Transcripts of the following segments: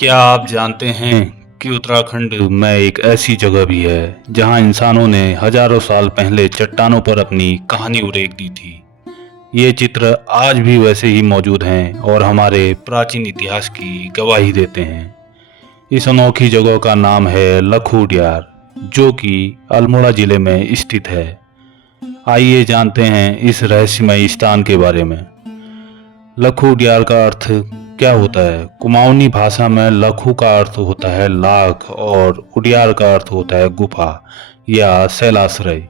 क्या आप जानते हैं कि उत्तराखंड में एक ऐसी जगह भी है जहां इंसानों ने हजारों साल पहले चट्टानों पर अपनी कहानी उरेक दी थी। ये चित्र आज भी वैसे ही मौजूद हैं और हमारे प्राचीन इतिहास की गवाही देते हैं। इस अनोखी जगह का नाम है लखू डियार, जो कि अल्मोड़ा जिले में स्थित है। आइए जानते हैं इस रहस्यमय स्थान के बारे में। लखू डियार का अर्थ क्या होता है? कुमाऊनी भाषा में लखू का अर्थ होता है लाख और उडियार का अर्थ होता है गुफा या शैलाश्रय,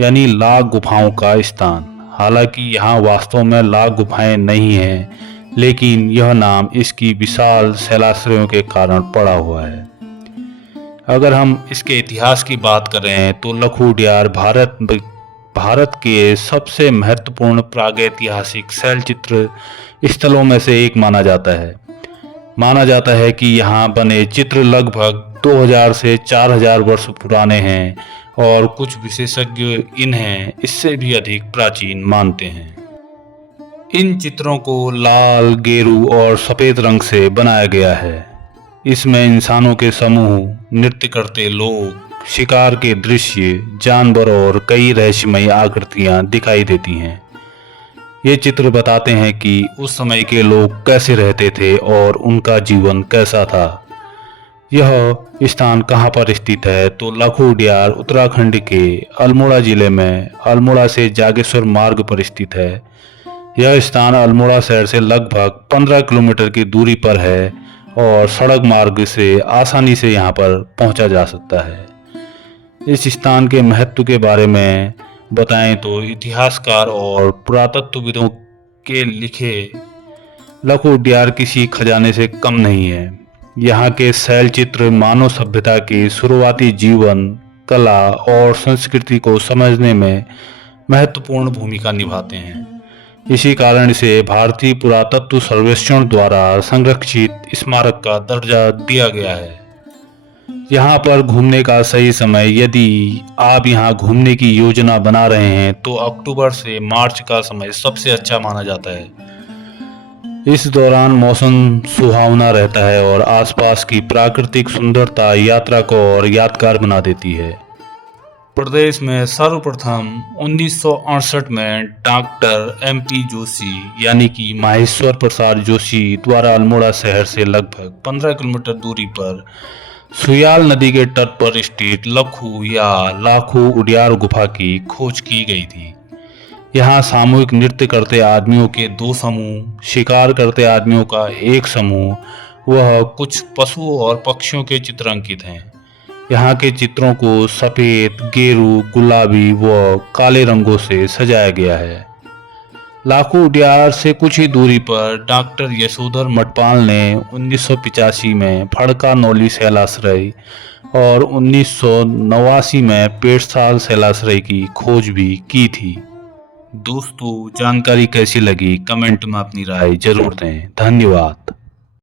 यानी लाख गुफाओं का स्थान। हालांकि यहाँ वास्तव में लाख गुफाएं नहीं हैं, लेकिन यह नाम इसकी विशाल शैलाश्रयों के कारण पड़ा हुआ है। अगर हम इसके इतिहास की बात करें तो लखू डियार भारत के सबसे महत्वपूर्ण प्रागैतिहासिक शैलचित्र स्थलों में से एक माना जाता है। माना जाता है कि यहाँ बने चित्र लगभग 2000 से 4000 वर्ष पुराने हैं और कुछ विशेषज्ञ इन्हें इससे भी अधिक प्राचीन मानते हैं। इन चित्रों को लाल, गेरू और सफ़ेद रंग से बनाया गया है। इसमें इंसानों के समूह, नृत्य करते लोग, शिकार के दृश्य, जानवर और कई रहस्यमयी आकृतियां दिखाई देती हैं। ये चित्र बताते हैं कि उस समय के लोग कैसे रहते थे और उनका जीवन कैसा था। यह स्थान कहाँ पर स्थित है? तो लखू डियार उत्तराखंड के अल्मोड़ा जिले में अल्मोड़ा से जागेश्वर मार्ग पर स्थित है। यह स्थान अल्मोड़ा शहर से लगभग 15 किलोमीटर की दूरी पर है और सड़क मार्ग से आसानी से यहाँ पर पहुँचा जा सकता है। इस स्थान के महत्व के बारे में बताएं तो इतिहासकार और पुरातत्वविदों के लिखे लखू डियार किसी खजाने से कम नहीं है। यहाँ के शैल चित्र मानव सभ्यता के शुरुआती जीवन, कला और संस्कृति को समझने में महत्वपूर्ण भूमिका निभाते हैं। इसी कारण इसे भारतीय पुरातत्व सर्वेक्षण द्वारा संरक्षित स्मारक का दर्जा दिया गया है। यहाँ पर घूमने का सही समय, यदि आप यहाँ घूमने की योजना बना रहे हैं तो अक्टूबर से मार्च का समय सबसे अच्छा माना जाता है। इस दौरान मौसम सुहावना रहता है और आसपास की प्राकृतिक सुंदरता यात्रा को और यादगार बना देती है। प्रदेश में सर्वप्रथम 1968 में डॉक्टर MP जोशी यानी कि माहेश्वर प्रसाद जोशी द्वारा अल्मोड़ा शहर से लगभग 15 किलोमीटर दूरी पर सुयाल नदी के तट पर स्थित लखू या लाखू उडियार गुफा की खोज की गई थी। यहाँ सामूहिक नृत्य करते आदमियों के 2 समूह, शिकार करते आदमियों का एक समूह, वह कुछ पशु और पक्षियों के चित्र अंकित हैं। यहाँ के चित्रों को सफ़ेद, गेरू, गुलाबी व काले रंगों से सजाया गया है। लाखू उडियार से कुछ ही दूरी पर डॉक्टर यशोधर मटपाल ने 1985 में फड़का नौली शैलाश्रय और 1989 में पेड़साल शैलाश्रय की खोज भी की थी। दोस्तों, जानकारी कैसी लगी कमेंट में अपनी राय जरूर दें। धन्यवाद।